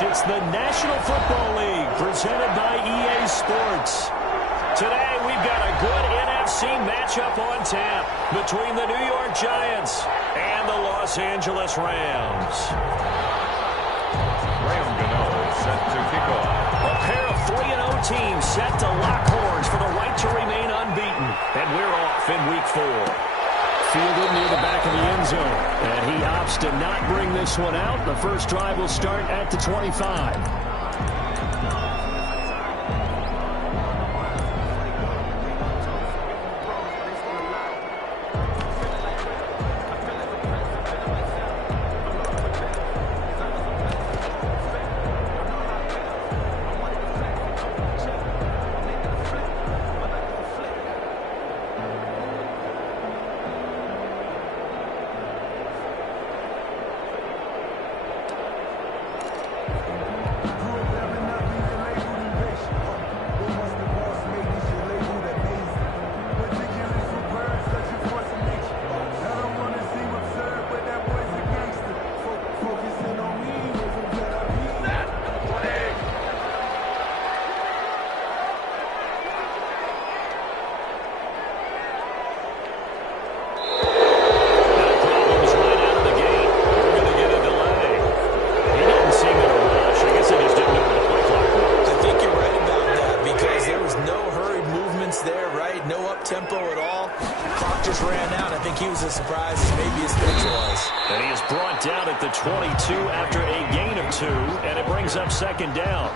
It's the National Football League presented by EA Sports. Today we've got a good NFC matchup on tap between the New York Giants and the Los Angeles Rams. Graham Gano set to kick off. A pair of 3-0 teams set to lock horns for the right to remain unbeaten. And we're off in Week 4. Fielded near the back of the end zone. And he opts to not bring this one out. The first drive will start at the 25. Second down.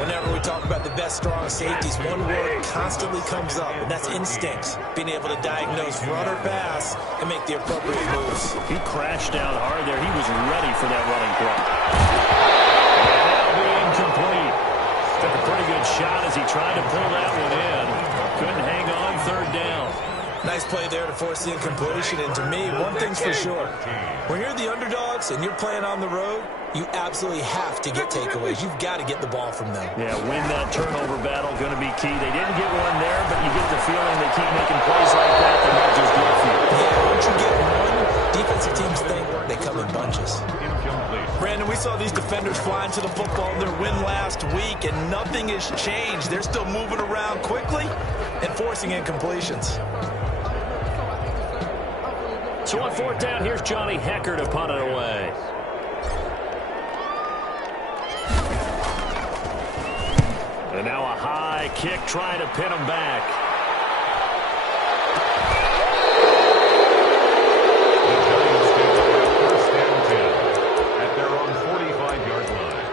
Whenever we talk about the best strong safeties, one word constantly comes up, and that's instincts. Being able to diagnose run or pass and make the appropriate moves. He crashed down hard there. He was ready for that running play. And that'll be incomplete. Took a pretty good shot as he tried to pull that one in. Couldn't hang on. Third down. Nice play there to force the incompletion. And to me, one thing's for sure. When you're the underdogs and you're playing on the road, you absolutely have to get takeaways. You've got to get the ball from them. Yeah, win that turnover battle, going to be key. They didn't get one there, but you get the feeling they keep making plays like that. They're not just good for you. Yeah, once you get one, defensive teams think they come in bunches. Brandon, we saw these defenders flying to the football in their win last week, and nothing has changed. They're still moving around quickly and forcing incompletions. So on fourth down, here's Johnny Hekker to punt it away. And now a high kick trying to pin him back. The Giants take first and 10 at their own 45-yard line.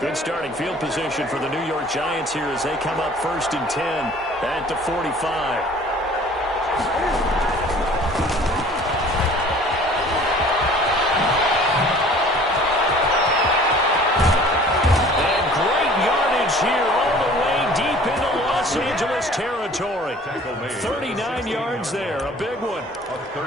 Good starting field position for the New York Giants here as they come up first and 10 at the 45. And great yardage here all the way deep into Los Angeles territory. 39 yards there, a big one.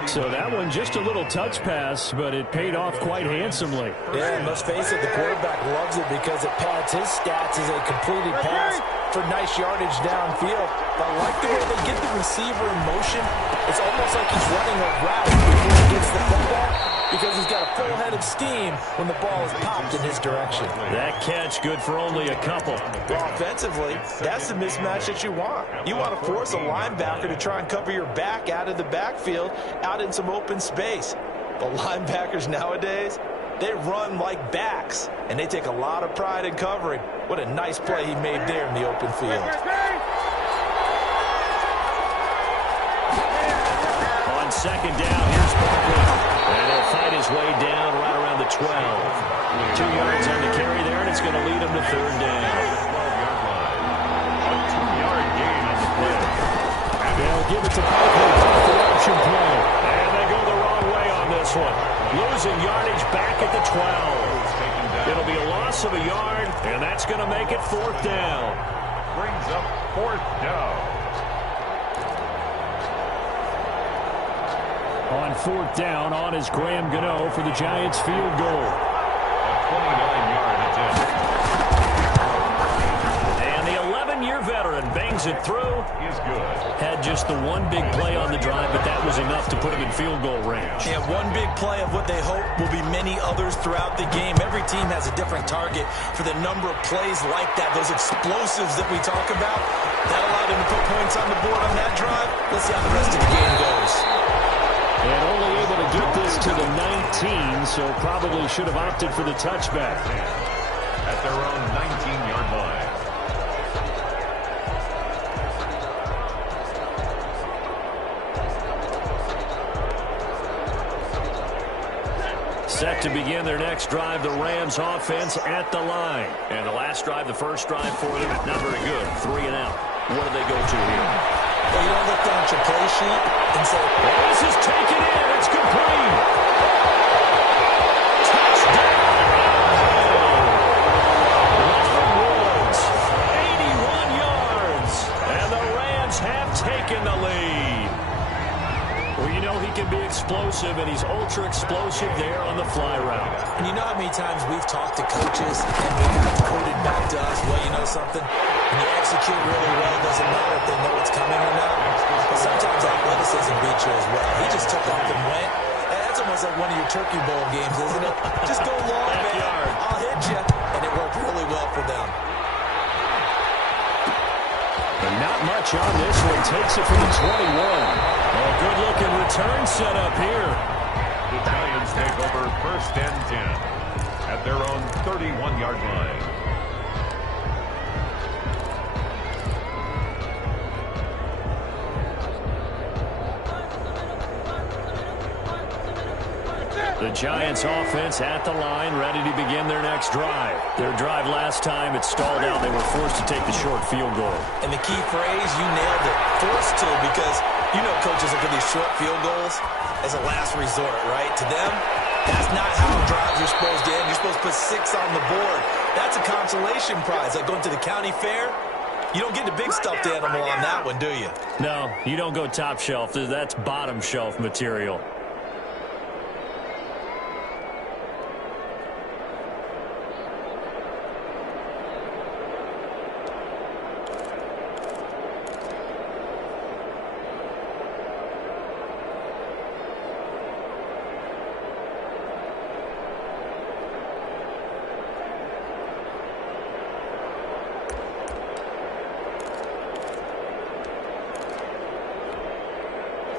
So that one just a little touch pass, but it paid off quite handsomely. Yeah, and let's face it, the quarterback loves it because it pads his stats as a completed pass for nice yardage downfield. But I like the way they get the receiver in motion. It's almost like he's running a route before he gets the football because he's got a full head of steam when the ball is popped in his direction. That catch good for only a couple. Well, offensively, that's the mismatch that you want. You want to force a linebacker to try and cover your back out of the backfield, out in some open space. But linebackers nowadays, they run like backs, and they take a lot of pride in covering. What a nice play he made there in the open field. On second down, here's Barkley. And he'll fight his way down right around the 12. 2 yards on the carry there, and it's going to lead him to third down. A 2-yard gain on the play. And they'll give it to Barkley off the option play. And they go the wrong way on this one. Losing yardage back at the 12. It'll be a loss of a yard, and that's going to make it fourth down. Brings up fourth down. On fourth down, on is Graham Gano for the Giants field goal. A 29-yard attempt. swings it through. Is good. Had just the one big play on the drive, but that was enough to put him in field goal range. Yeah, one big play of what they hope will be many others throughout the game. Every team has a different target for the number of plays like that, those explosives that we talk about. That allowed him to put points on the board on that drive. Let's see how the rest of the game goes. And only able to get this to the 19, so probably should have opted for the touchback. At their own 19-yard line. Set to begin their next drive, the Rams offense at the line. And the last drive, the first drive for them, not very good. 3 and out. What do they go to here? Well, you don't look down at your play sheet and say, oh, this is taken in. It's complete. Touchdown. Robert Woods, 81 yards. And the Rams have taken the lead. Well, you know he can be explosive, and he's ultra-explosive there on the fly route. And you know how many times we've talked to coaches and we've got quoted back to us, well, you know something? When you execute really well, it doesn't matter if they know it's coming or not. But sometimes athleticism beats you as well. He just took off and went. That's almost like one of your Turkey Bowl games, isn't it? Just go long, man. I'll hit you. And it worked really well for them. But not much on this one. Takes it from the 21. A good-looking return set up here. The Giants take over 1st and 10 at their own 31-yard line. The Giants offense at the line, ready to begin their next drive. Their drive last time, it stalled out. They were forced to take the short field goal. And the key phrase, you nailed it, forced to, because you know coaches look at these short field goals as a last resort, right? To them, that's not how drives are supposed to end. You're supposed to put 6 on the board. That's a consolation prize, like going to the county fair. You don't get the big stuffed animal on that one, do you? No, you don't go top shelf. That's bottom shelf material.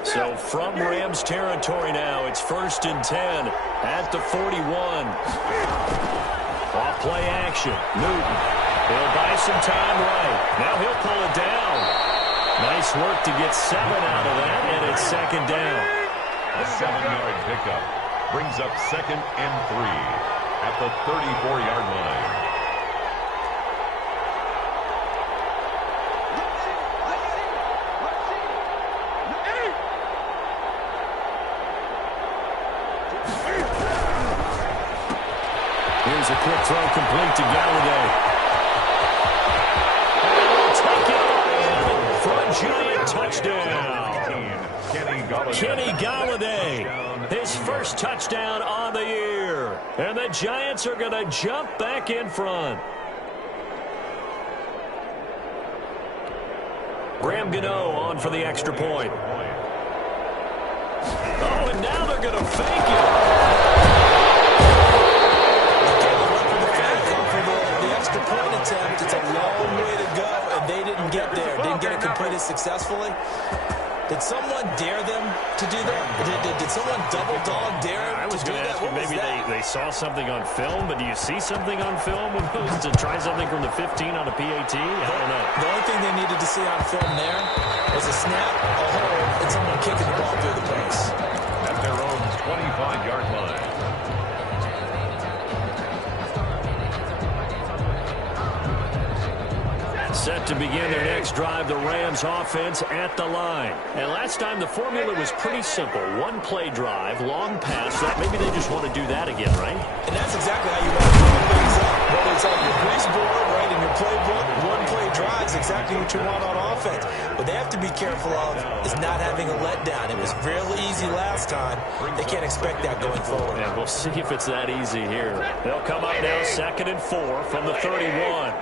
So from Rams territory now, it's 1st and 10 at the 41. Off play action. Newton. He'll buy some time right. Now he'll pull it down. Nice work to get 7 out of that, and it's 2nd down. A 7-yard pickup brings up 2nd and 3 at the 34-yard line. Here's a quick throw complete to Galladay. Take it for a giant touchdown. Kenny Galladay, his first touchdown on the year. And the Giants are going to jump back in front. Graham Gano on for the extra point. Oh, and now they're going to fake it. Point attempt. It's a long way to go, and they didn't get there. Didn't get it completed successfully. Did someone dare them to do that? Did someone double dog dare I was to do going to that? ask you, maybe they saw something on film, but do you see something on film to try something from the 15 on a PAT? I don't know. The only thing they needed to see on film there was a snap, a hold, and someone kicking the ball through the post. At their own 25-yard line. Set to begin their next drive, the Rams offense at the line. And last time the formula was pretty simple. One play drive, long pass. So maybe they just want to do that again, right? And that's exactly how you want to throw things up. Whether it's on your grease board, right, in your playbook, one play drive is exactly what you want on offense. What they have to be careful of is not having a letdown. It was fairly easy last time. They can't expect that going forward. And we'll see if it's that easy here. They'll come up now 2nd and 4 from the 31.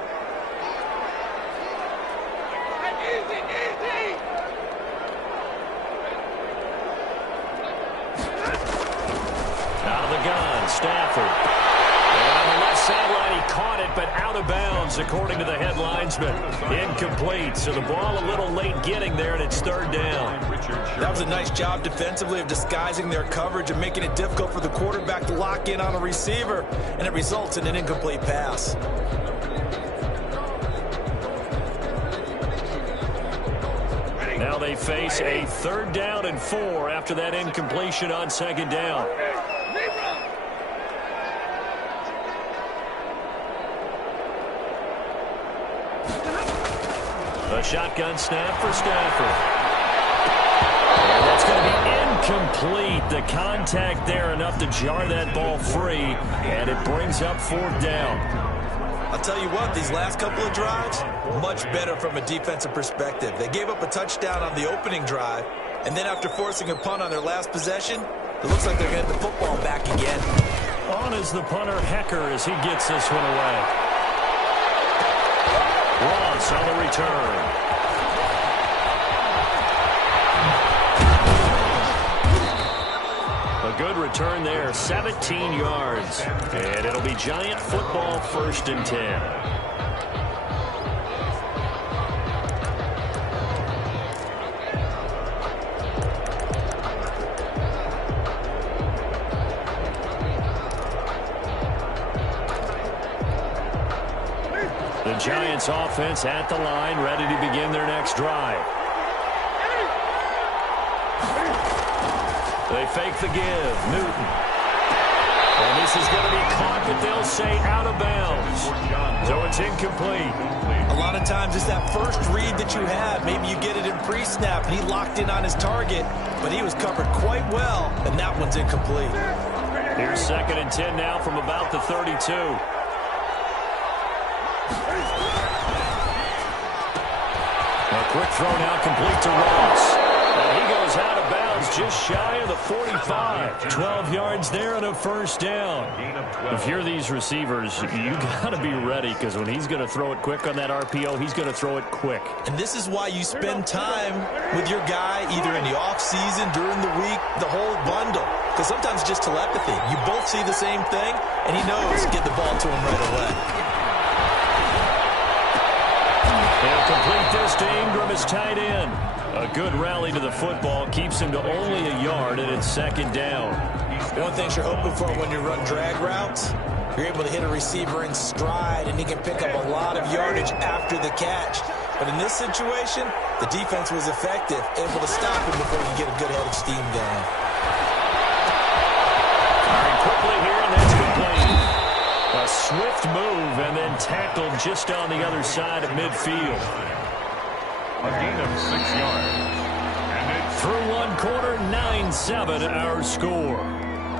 of bounds, according to the head linesman. Incomplete, so the ball a little late getting there, and it's third down. That was a nice job defensively of disguising their coverage and making it difficult for the quarterback to lock in on a receiver, and it results in an incomplete pass. Now they face a 3rd down and 4 after that incompletion on 2nd down. A shotgun snap for Stafford. And that's going to be incomplete. The contact there enough to jar that ball free, and it brings up 4th down. I'll tell you what, these last couple of drives, much better from a defensive perspective. They gave up a touchdown on the opening drive, and then after forcing a punt on their last possession, it looks like they're getting the football back again. On is the punter, Hecker, as he gets this one away. Ross on the return. A good return there, 17 yards. And it'll be Giant football, 1st and 10. The Giants offense at the line, ready to begin their next drive. They fake the give. Newton. And this is going to be caught, but they'll say out of bounds. So it's incomplete. A lot of times it's that first read that you have. Maybe you get it in pre-snap, and he locked in on his target, but he was covered quite well, and that one's incomplete. Here's 2nd and 10 now from about the 32. A quick throw now complete to Ross. And he goes out of bounds just shy of the 45. 12 yards there and a 1st down. If you're these receivers, you got to be ready, because when he's going to throw it quick on that RPO, he's going to throw it quick. And this is why you spend time with your guy either in the offseason, during the week, the whole bundle. Because sometimes it's just telepathy. You both see the same thing, and he knows get the ball to him right away. They'll complete this to Ingram as tight end. A good rally to the football keeps him to only a yard, and it's 2nd down. One thing you're hoping for when you run drag routes, you're able to hit a receiver in stride, and he can pick up a lot of yardage after the catch. But in this situation, the defense was effective, able to stop him before he can get a good head of steam going. Firing quickly here, and that's complete. A swift move, and then tackled just on the other side of midfield. A gain of 6 yards. And it's through one quarter, 9-7 our score.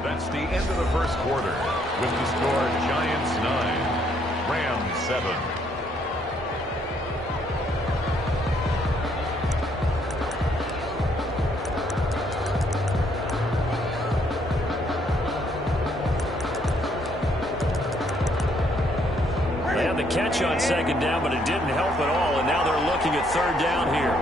That's the end of the 1st quarter. With the score, Giants 9, Rams 7. They had the catch on 2nd down, but it didn't help at all, and now they're looking at 3rd down here.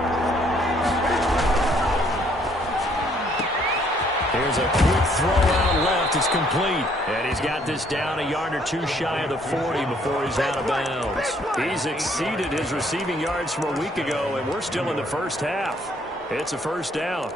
Here's a quick throw out left. It's complete. And he's got this down a yard or two shy of the 40 before he's out of bounds. He's exceeded his receiving yards from a week ago, and we're still in the 1st half. It's a 1st down.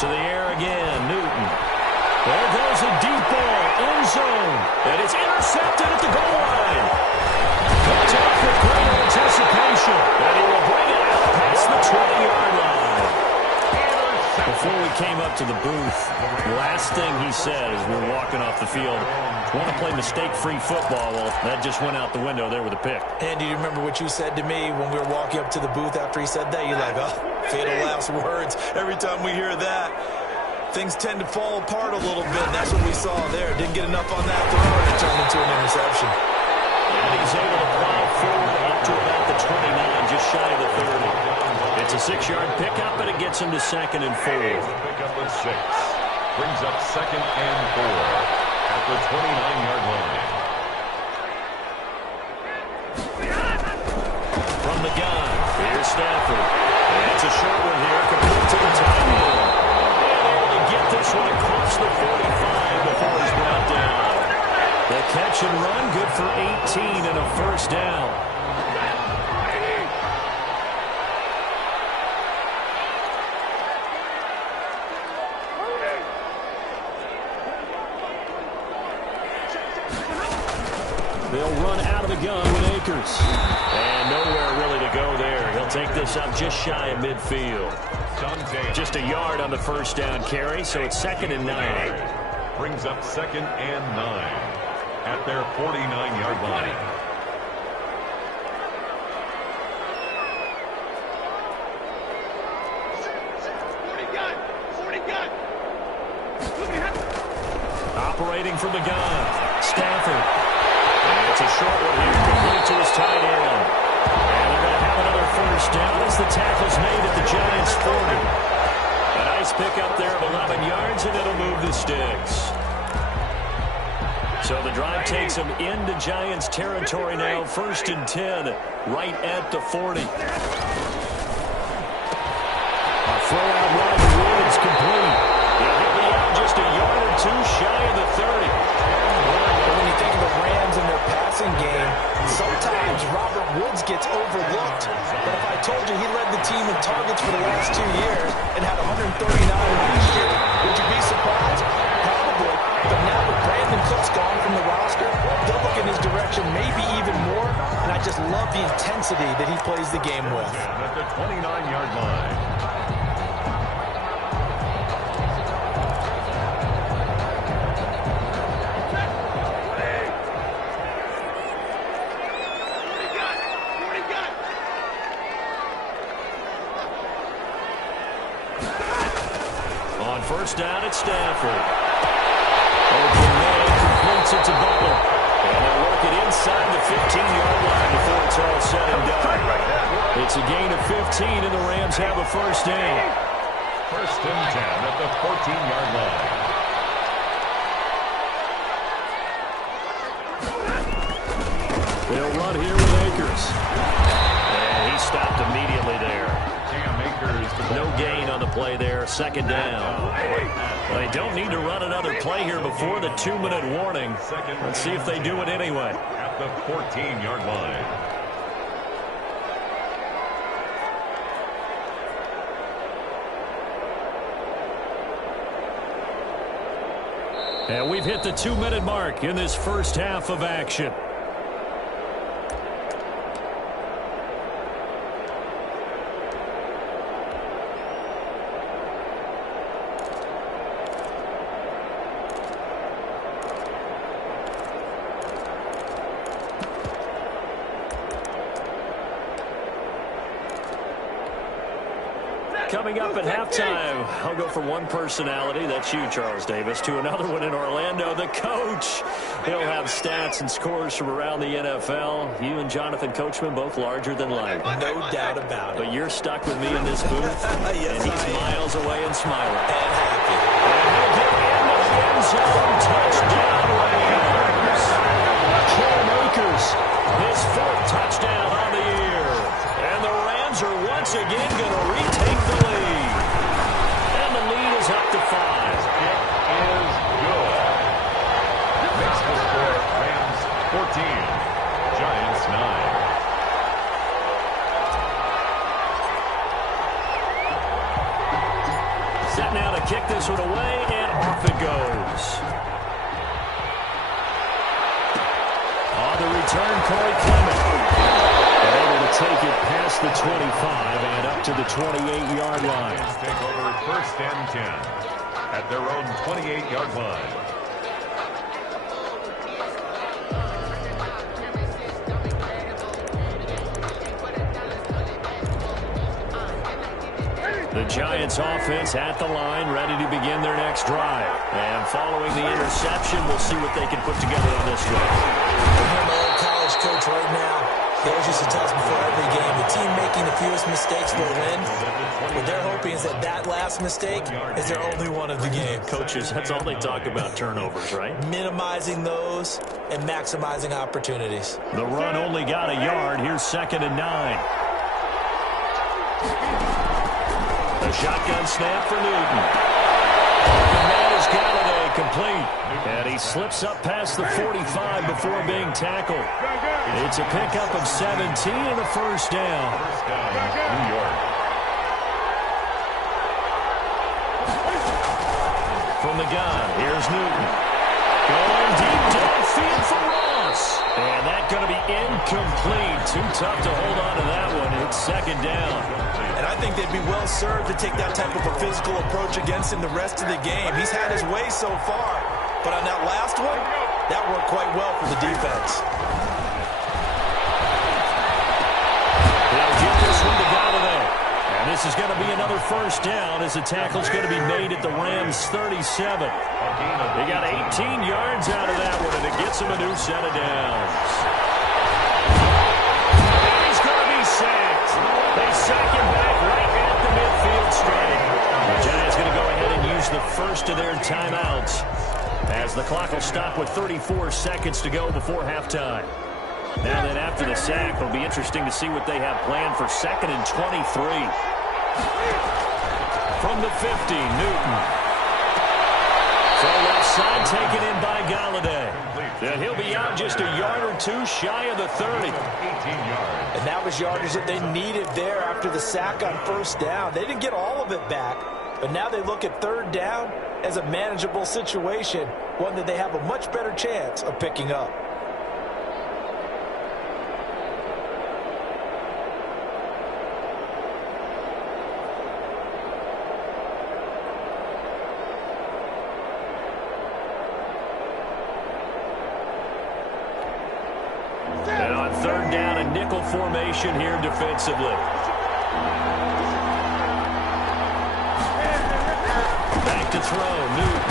To the air again, Newton. There goes a deep ball, end zone, and it's intercepted at the goal line. Picked up with great anticipation, and he will bring it out past the 20-yard line. Before we came up to the booth, the last thing he said as we were walking off the field, want to play mistake-free football. Well, that just went out the window there with a pick. And do you remember what you said to me when we were walking up to the booth after he said that? You're like, oh, fatal last words every time we hear that. Things tend to fall apart a little bit, and that's what we saw there. Didn't get enough on that throw, and it turned into an interception. And he's able to plow forward up to about the 29, just shy of the 30. It's a 6-yard pickup, and it gets him to 2nd and 4. Pickup of 6. Brings up 2nd and 4 at the 29-yard line. From the gun, here's Stafford. And it's a short one here, complete to the tight end. And able to get this one across the 45 before he's brought down. The catch and run, good for 18 and a first down. They'll run out of the gun with Akers. And nowhere really to go there. He'll take this up just shy of midfield. Just a yard on the first down carry, so it's 2nd and 9. Brings up 2nd and 9 at their 49-yard line. Operating from the gun, Stafford. And it's a short one here, complete to his tight end. And they're going to have another first down as the tackle's made at the Giants' 40. A nice pickup there of 11 yards, and it'll move the sticks. So the drive takes them into Giants territory now, 1st and 10, right at the 40. A throw out wide to Woods, complete. He'll be out just a yard or two shy of the 30. When you think of the Rams and their passing game, sometimes Robert Woods gets overlooked. But if I told you he led the team in targets for the last 2 years and had 139 last year, would you be surprised? Probably. But now with Brandon Cooks gone from the roster, they'll look in his direction maybe even more. And I just love the intensity that he plays the game with. At the 29-yard line. First down at Stafford. Open man completes it to Butler. And they'll work it inside the 15-yard line before it's all said and done. It's a gain of 15, and the Rams have a first down. 1st and 10 at the 14-yard line. They'll run here with Akers. And he stopped immediately there. No gain on the play there, 2nd down. They don't need to run another play here before the 2-minute warning. Let's see if they do it anyway. At the 14-yard line. And we've hit the 2-minute mark in this first half of action. Coming up at halftime, I'll go from one personality, that's you, Charles Davis, to another one in Orlando, the coach. He'll have stats and scores from around the NFL. You and Jonathan Coachman, both larger than life. No doubt about it. But you're stuck with me in this booth, Yes, and he's miles away and smiling. And happy. And he'll get into the end zone. Touchdown, Rams. Cam Akers, his 4th touchdown on the year. And the Rams are once again going to retake the lead. And the lead is up to 5. It is good. Makes the score Rams 14, Giants 9. Set now to kick this one away, and off it goes. On the return, Corey Clement. Able to take it past the 25 and up to the 28-yard line. Take over 1st and 10 at their own 28-yard line. The Giants offense at the line, ready to begin their next drive. And following the interception, we'll see what they can put together on this one. I'm an old college coach right now. He always used to tell us before every game, the team making the fewest mistakes will win. What they're hoping is that last mistake is their only one of the game. Coaches, that's all they talk about, turnovers, right? Minimizing those and maximizing opportunities. The run only got a yard. Here's 2nd and 9. A shotgun snap for Newton. And that is Galladay complete. And he slips up past the 45 before being tackled. It's a pickup of 17 and a first down. First down, New York. From the gun, here's Newton. Going deep downfield for Ross. And that's going to be incomplete. Too tough to hold on to that one. It's 2nd down. And I think they'd be well served to take that type of a physical approach against him the rest of the game. He's had his way so far. But on that last one, that worked quite well for the defense. They'll get this one to Galladay. And this is going to be another first down as the tackle's going to be made at the Rams' 37. They got 18 yards out of that one, and it gets them a new set of downs. And he's going to be sacked. They sack him back right at the midfield stripe. The Giants going to go ahead and use the first of their timeouts as the clock will stop with 34 seconds to go before halftime. Now then, after the sack, it'll be interesting to see what they have planned for 2nd and 23. From the 50, Newton. From left side, taken in by Galladay. And he'll be out just a yard or two shy of the 30. 18 yards. And that was yardage that they needed there after the sack on first down. They didn't get all of it back, but now they look at 3rd down as a manageable situation, one that they have a much better chance of picking up. And on 3rd down, a nickel formation here defensively. Back to throw, Newton.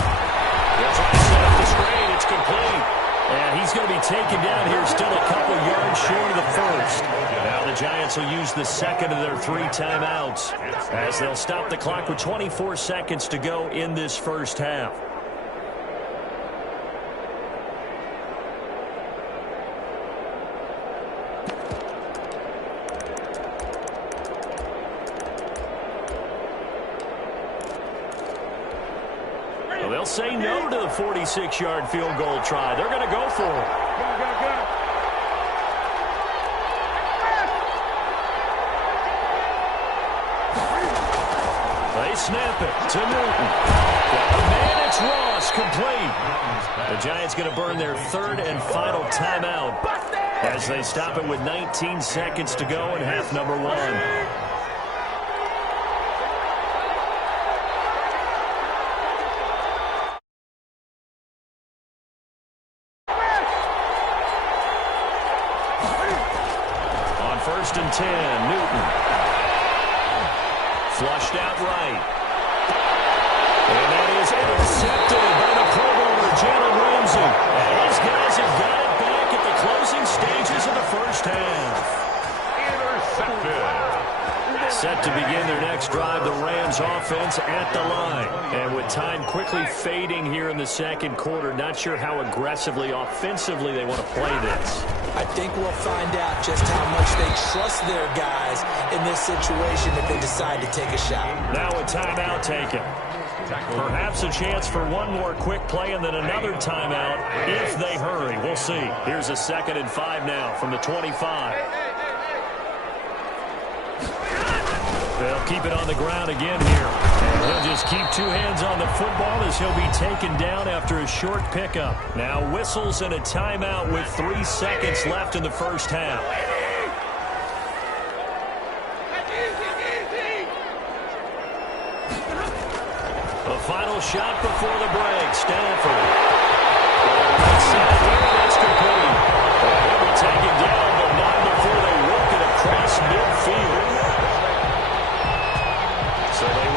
They'll try to set up the screen. It's complete. And he's going to be taken down here still a couple yards short of the first. Now the Giants will use the 2nd of their 3 timeouts as they'll stop the clock with 24 seconds to go in this first half. They'll say no to the 46-yard field goal try. They're going to go for it. They snap it to Newton. And it's Ross, complete. The Giants going to burn their 3rd and final timeout as they stop it with 19 seconds to go in half number 1. First and 10, Newton. Flushed out right. And that is intercepted by the Pro Bowler, Jalen Ramsey. And his guys have got it back at the closing stages of the first half. Intercepted. Set to begin their next drive, the Rams offense at the line. And with time quickly fading here in the 2nd quarter, not sure how aggressively, offensively they want to play this. I think we'll find out just how much they trust their guys in this situation if they decide to take a shot. Now a timeout taken. Perhaps a chance for one more quick play and then another timeout if they hurry. We'll see. Here's a 2nd and 5 now from the 25. They'll keep it on the ground again here. And he'll just keep 2 hands on the football as he'll be taken down after a short pickup. Now whistles and a timeout with 3 seconds left in the first half. A final shot before the break. Stanford. That's complete. He'll be taken down, but not before they work it across midfield. So they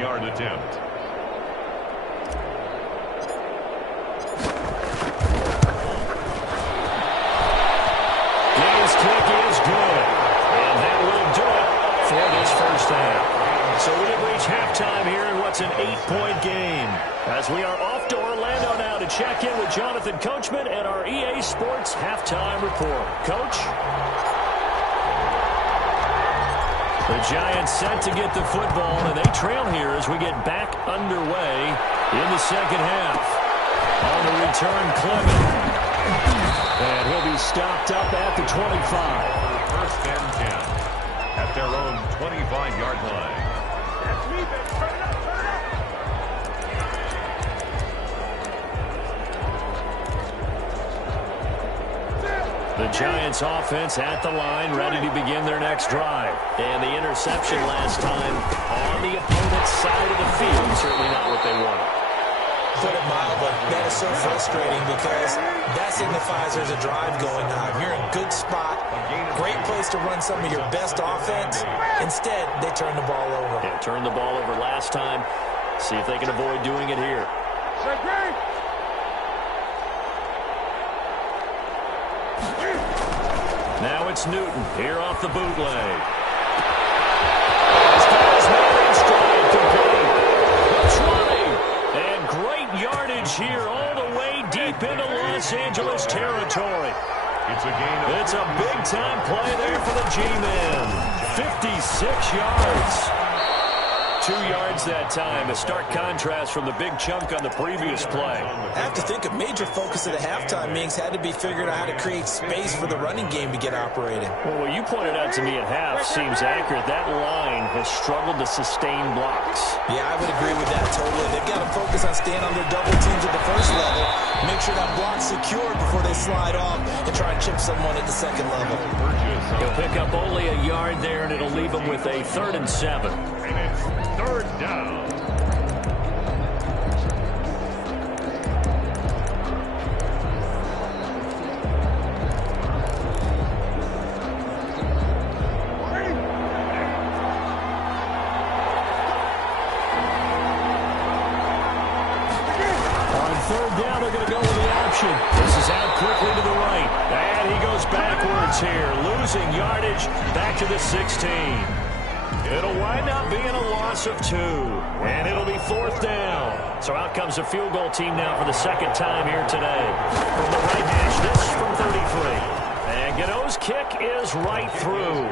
7-yard attempt. His kick is good. And that will do it for this first half. So we have reached halftime here in what's an 8-point game. As we are off to Orlando now to check in with Jonathan Coachman and our EA Sports Halftime Report. Coach? The Giants set to get the football, and they trail here as we get back underway in the second half. On the return, Clement. And he'll be stopped up at the 25. First and 10 at their own 25-yard line. The Giants offense at the line, ready to begin their next drive. And the interception last time on the opponent's side of the field. Certainly not what they wanted. Put it mildly, that is so frustrating because that signifies there's a drive going on. You're in a good spot, great place to run some of your best offense. Instead, they turn the ball over. Yeah, turned the ball over last time. See if they can avoid doing it here. Now it's Newton here off the bootleg. This guy's made in stride complete. It's running. And great yardage here all the way deep into Los Angeles territory. It's a big-time play there for the G-Men. 56 yards. 2 yards that time. A stark contrast from the big chunk on the previous play. I have to think a major focus of the halftime meetings had to be figuring out how to create space for the running game to get operating. Well, what you pointed out to me at half seems accurate. That line has struggled to sustain blocks. Yeah, I would agree with that totally. They've got to focus on staying on their double teams at the first level, make sure that block's secured before they slide off and try and chip someone at the second level. He'll pick up only a yard there, and it'll leave him with a 3rd and 7. And it's 3rd down. On 3rd down, they're going to go with the option. This is out quickly to the right. And he goes backwards here, losing yardage back to the 16. It'll wind up being a loss of 2, and it'll be 4th down. So out comes a field goal team now for the second time here today. From the right hash, this from 33. And Gano's kick is right through.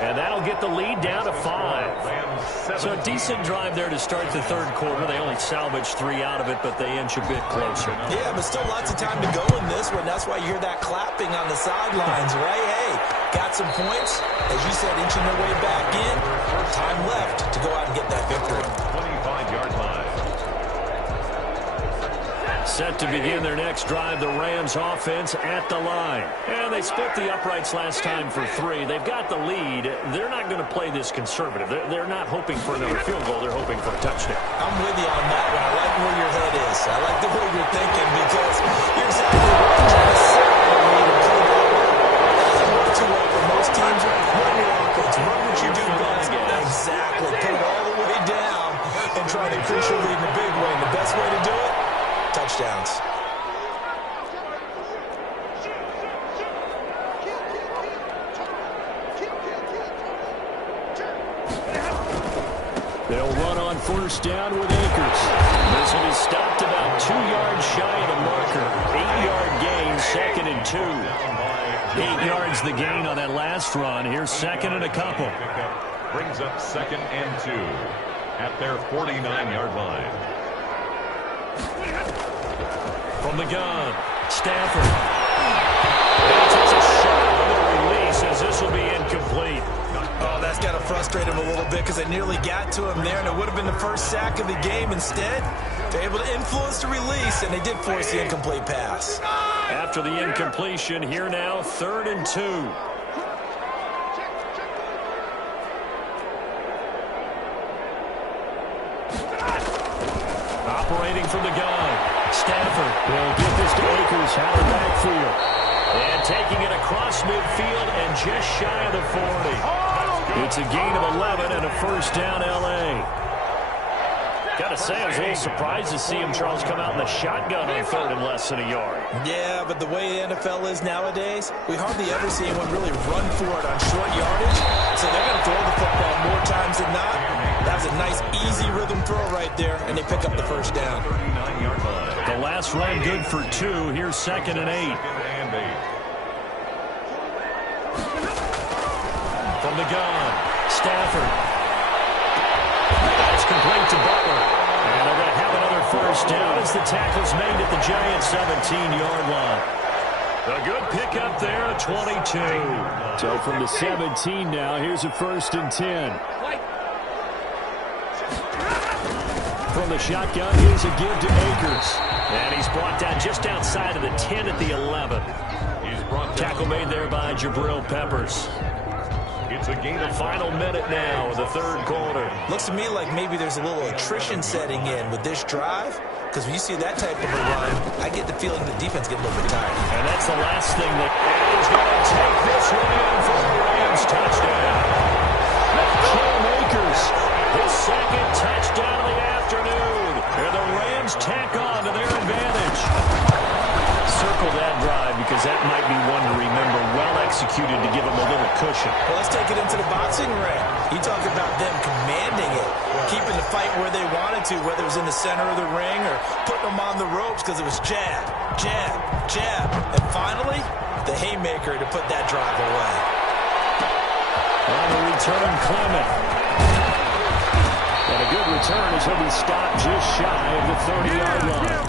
And that'll get the lead down to 5. So a decent drive there to start the 3rd quarter. They only salvaged 3 out of it, but they inch a bit closer. Yeah, but still lots of time to go in this one. That's why you hear that clapping on the sidelines, right? Hey, got some points. As you said, inching their way back in. Time left to go out and get that victory. 25-yard line. Set to begin their next drive, the Rams offense at the line. And they split the uprights last time for 3. They've got the lead. They're not going to play this conservative. They're not hoping for another field goal. They're hoping for a touchdown. I'm with you on that one. I like where your head is. I like the way you're thinking because you're exactly right. You're trying to set the lead and play that way. Doesn't work too well for most teams. Run your offense. Run what you do best. Exactly. Put it all the way down and try to increase your lead in a big way. And the best way to do it, touchdowns. They'll run on 1st down with Akers. This will be stopped about 2 yards shy of the marker. 8-yard gain, 2nd and 2. 8 yards the gain on that last run. Here's 2nd and a couple. Brings up 2nd and 2 at their 49-yard line. From the gun, Stafford. He takes a shot on the release as this will be incomplete. Oh, that's got to frustrate him a little bit because they nearly got to him there, and it would have been the first sack of the game. Instead, they're able to influence the release, and they did force the incomplete pass. After the incompletion, here now, 3rd and 2. Operating from the gun. Stafford will get this to Akers out of the backfield. And taking it across midfield and just shy of the 40. It's a gain of 11 and a 1st down, L.A. Gotta say, I was a little surprised to see him, Charles, come out in the shotgun on third and less than a yard. Yeah, but the way the NFL is nowadays, we hardly ever see anyone really run for it on short yardage. So they're going to throw the football more times than not. That was a nice, easy rhythm throw right there, and they pick up the first down. The last run good for 2. Here's 2nd and 8. From the gun, Stafford. That's complete to Butler. And they're going to have another first down as the tackle's made at the Giants' 17-yard line. A good pickup there at 22. So from the 17 now, here's a 1st and 10. From the shotgun, here's a give to Akers. And he's brought down just outside of the 10 at the 11. Tackle made there by Jabril Peppers. It's a gain of final minute now in the third quarter. Looks to me like maybe there's a little attrition setting in with this drive. Because when you see that type of a run, I get the feeling the defense get a little bit tired. And that's the last thing that is going to take this one in for the Rams touchdown. Cam Akers, his 2nd touchdown of the afternoon. And the Rams tack on to their advantage. Circle that drive because that might be one to remember. Well executed to give them a little cushion. Well, let's take it into the boxing ring. You talk about them commanding it, keeping the fight where they wanted to, whether it was in the center of the ring or putting them on the ropes because it was jab, jab, jab. And finally, the haymaker to put that drive away. On the return, Clement. And a good return as he'll be stopped just shy of the 30-yard line.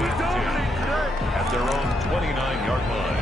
At their own 29-yard line.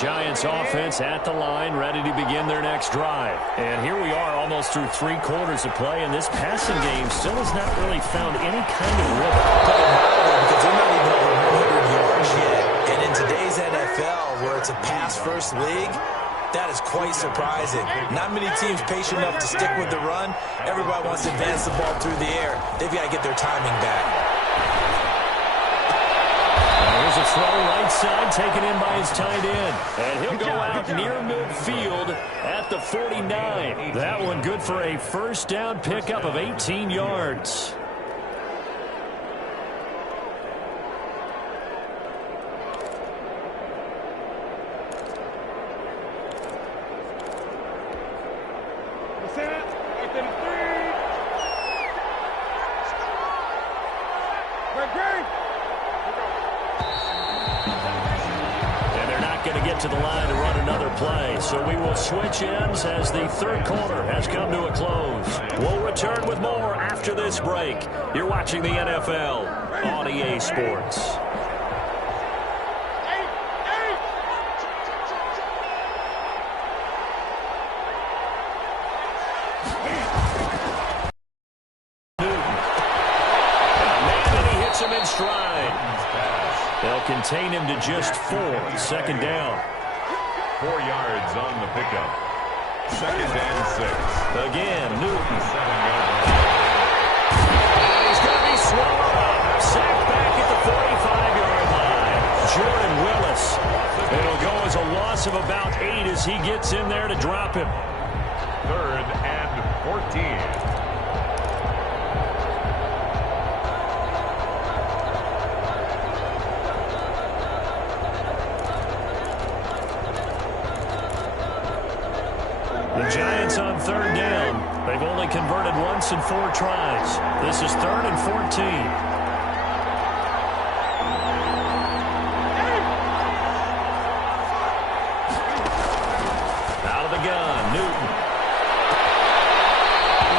Giants offense at the line, ready to begin their next drive. And here we are almost through 3 quarters of play, and this passing game still has not really found any kind of rhythm. Because they're not even over 100 yards yet. And in today's NFL, where it's a pass-first league, that is quite surprising. Not many teams patient enough to stick with the run. Everybody wants to advance the ball through the air. They've got to get their timing back. There's a throw right side taken in by his tight end. And he'll go out near midfield at the 49. That one good for a first down pickup of 18 yards. To the line to run another play. So we will switch ends as the third quarter has come to a close. We'll return with more after this break. You're watching the NFL on EA Sports. And he hits him in stride. They'll contain him to just 4. 2nd down. 4 yards on the pickup. 2nd and 6. Again, Newton. 7-yard line. And he's going to be swallowed up. Sacked back at the 45-yard line. Jordan Willis. It'll go as a loss of about 8 as he gets in there to drop him. 3rd and 14. The Giants on 3rd down. They've only converted once in 4 tries. This is 3rd and 14. Out of the gun, Newton.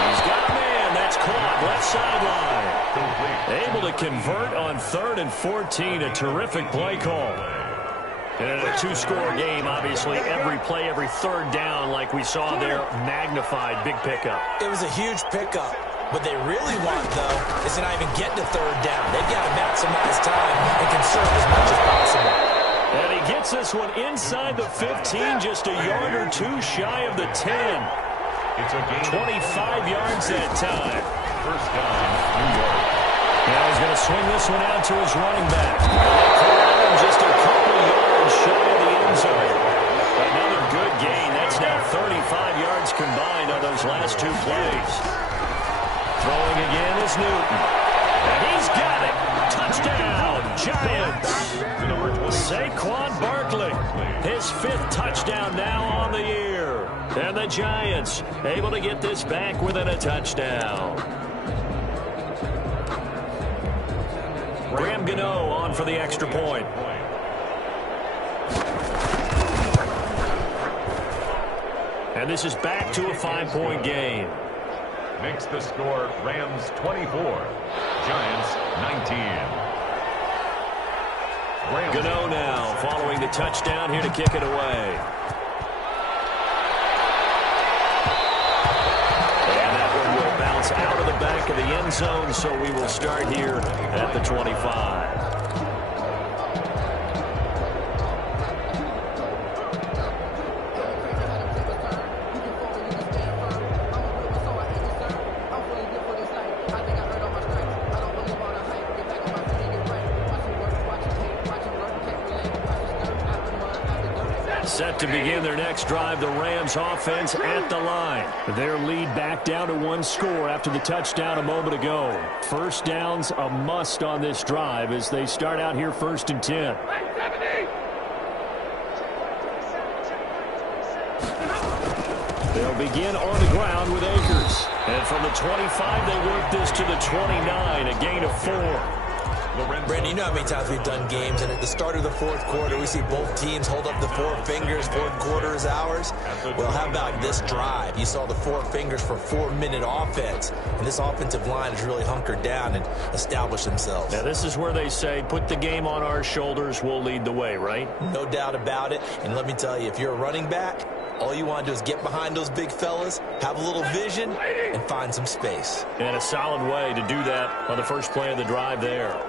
He's got a man. That's caught left sideline. Able to convert on 3rd and 14. A terrific play call. And in a 2-score game, obviously, every play, every 3rd down, like we saw there, magnified, big pickup. It was a huge pickup. What they really want, though, is to not even get to 3rd down. They've got to maximize time and conserve as much as possible. And he gets this one inside the 15, just a yard or two shy of the 10. It's a gain 25 yards that time. First down, New York. Now he's going to swing this one out to his running back. Just a couple yards shy of the end zone. Another good gain. That's now 35 yards combined on those last two plays. Throwing again is Newton. And he's got it. Touchdown, Giants. Saquon Barkley, his 5th touchdown now on the year. And the Giants able to get this back within a touchdown. Graham Gano on for the extra point. And this is back to a 5-point game. Makes the score Rams 24, Giants 19. Gano now following the touchdown here to kick it away. And that one will bounce out of the back of the end zone, so we will start here at the 25. Set to begin their next drive, the Rams offense at the line. Their lead back down to 1 score after the touchdown a moment ago. First down's a must on this drive as they start out here 1st and 10. They'll begin on the ground with Akers. And from the 25, they work this to the 29, a gain of 4. Brandon, you know how many times we've done games, and at the start of the 4th quarter, we see both teams hold up the 4 fingers, 4th quarter is ours. Well, how about this drive? You saw the 4 fingers for 4-minute offense, and this offensive line has really hunkered down and established themselves. Now, this is where they say, put the game on our shoulders, we'll lead the way, right? No doubt about it, and let me tell you, if you're a running back, all you want to do is get behind those big fellas, have a little vision, and find some space. And a solid way to do that on the first play of the drive there.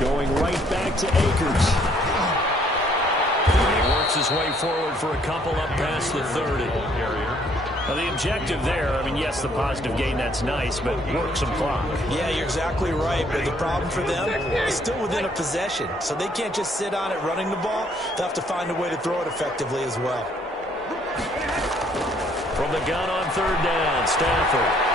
Going right back to Akers. He works his way forward for a couple up past the 30. Now the objective there, I mean, yes, the positive gain, that's nice, but work some clock. Yeah, you're exactly right, but the problem for them is still within a possession, so they can't just sit on it running the ball. They'll have to find a way to throw it effectively as well. From the gun on 3rd down, Stafford.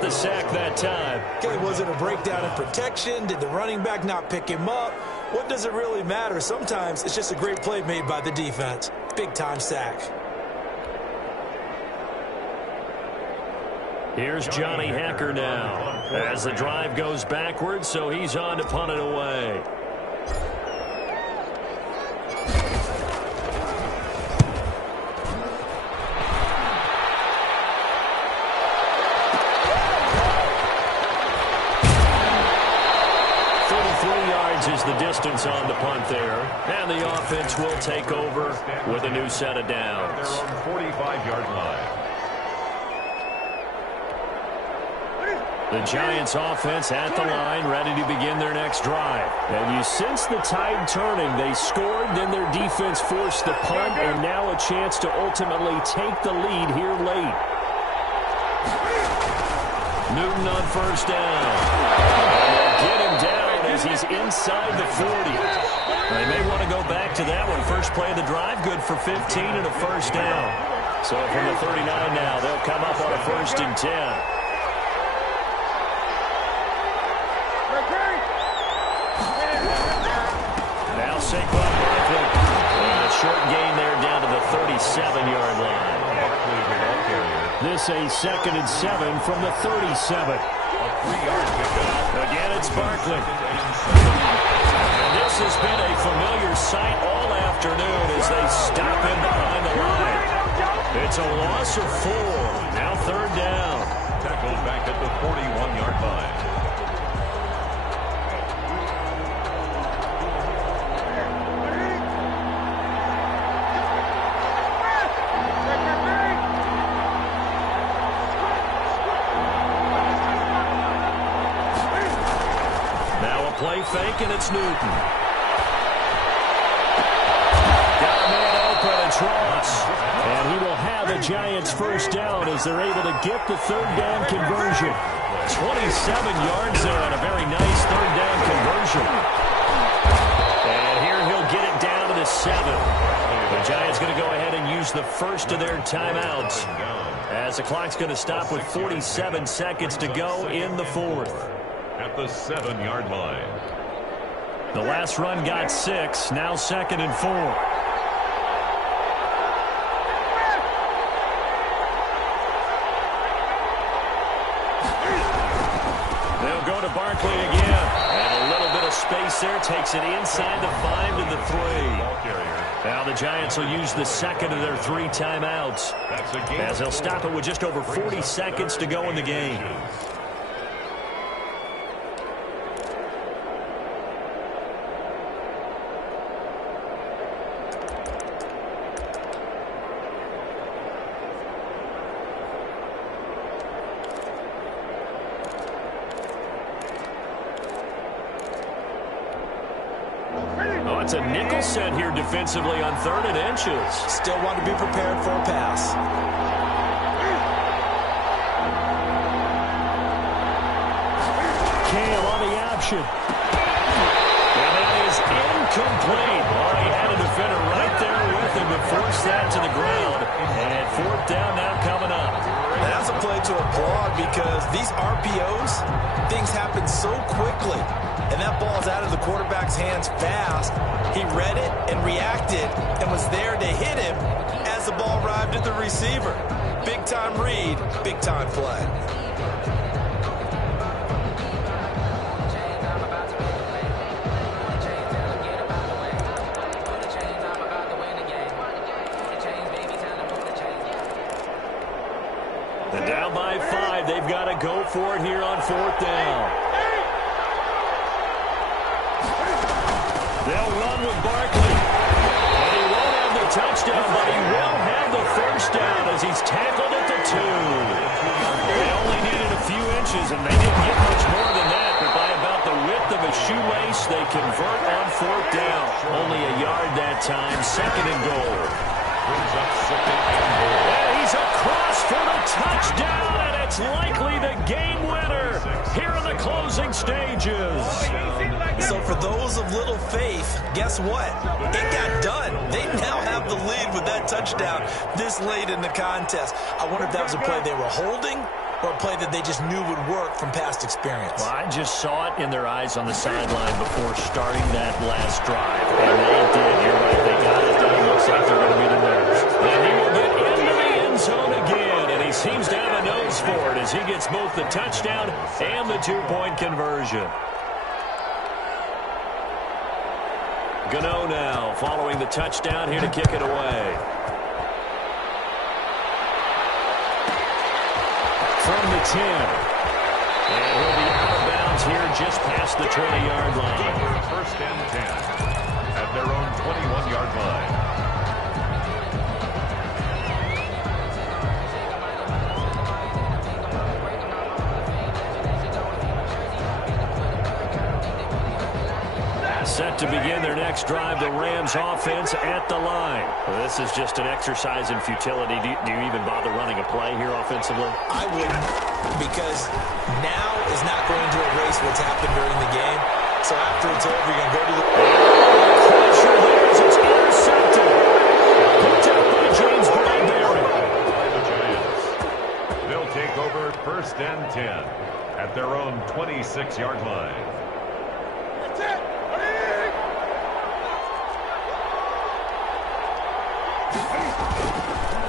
The sack that time. Okay, was it a breakdown in protection? Did the running back not pick him up? What does it really matter? Sometimes it's just a great play made by the defense. Big-time sack. Here's Johnny Hacker now as the drive goes backwards, so he's on to punt it away. Is the distance on the punt there, and the offense will take over with a new set of downs. Their own 45-yard line. The Giants offense at the line, ready to begin their next drive. And you sense the tide turning. They scored, then their defense forced the punt, and now a chance to ultimately take the lead here late. Newton on 1st down. Get him down as he's inside the 40. They may want to go back to that one. First play of the drive, good for 15 and a 1st down. So from the 39 now, they'll come up on a 1st and 10. Now Saquon Barkley. And a short gain there down to the 37-yard line. This a 2nd and 7 from the 37. Again, it's Barkley. And this has been a familiar sight all afternoon as they stop him behind the line. It's a loss of 4. Now third down. Tackled back at the 41-yard line. Play fake, and it's Newton. Got a man open, it's Ross. And he will have a Giants first down as they're able to get the third down conversion. 27 yards there on a very nice third down conversion. And here he'll get it down to the 7. The Giants going to go ahead and use the first of their timeouts as the clock's going to stop with 47 seconds to go in the fourth. At the 7-yard line. The last run got 6, now 2nd and 4. They'll go to Barkley again. And a little bit of space there, takes it inside the 5 to the 3. Now the Giants will use the second of their 3 timeouts as they'll stop it with just over 40 seconds to go in the game. It's a nickel set here defensively on 3rd and inches. Still want to be prepared for a pass. Cam on the option. And that is incomplete. Oh, he had a defender right there with him to force that to the ground. And 4th down now coming up. And that's a play to applaud because these RPOs, things happen so quickly. And that ball's out of the quarterback's hands fast. He read it and reacted and was there to hit him as the ball arrived at the receiver. Big-time read, big-time play. They're down by 5. They've got to go for it here on 4th down. They'll run with Barkley. And he won't have the touchdown, but he will have the first down as he's tackled at the 2. They only needed a few inches, and they didn't get much more than that. But by about the width of a shoelace, they convert on 4th down. Only a yard that time. 2nd and goal. Brings up 2nd and goal. And he's across for the touchdown, and it's likely the game winner here in the closing stages. So for those of little faith, guess what? It got done. They now have the lead with that touchdown this late in the contest. I wonder if that was a play they were holding or a play that they just knew would work from past experience. Well, I just saw it in their eyes on the sideline before starting that last drive. And they did. You're right. They got it done. Looks like they're going to be the winners. And he will get into the end zone again. And he seems to have a nose for it as he gets both the touchdown and the 2-point conversion. Gano now following the touchdown here to kick it away. From the 10. And he'll be out of bounds here just past the 20-yard line. 1st and 10 at their own 21-yard line. Set to begin their next drive, the Rams offense at the line. Well, this is just an exercise in futility. Do you even bother running a play here offensively? I wouldn't, because now is not going to erase what's happened during the game. So after it's over, you're going to go to the... Pressure there as it's intercepted. Picked up by James Bradbury. They'll take over 1st and 10 at their own 26-yard line.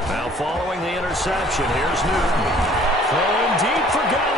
Now following the interception, here's Newton. Throwing deep for Gallup.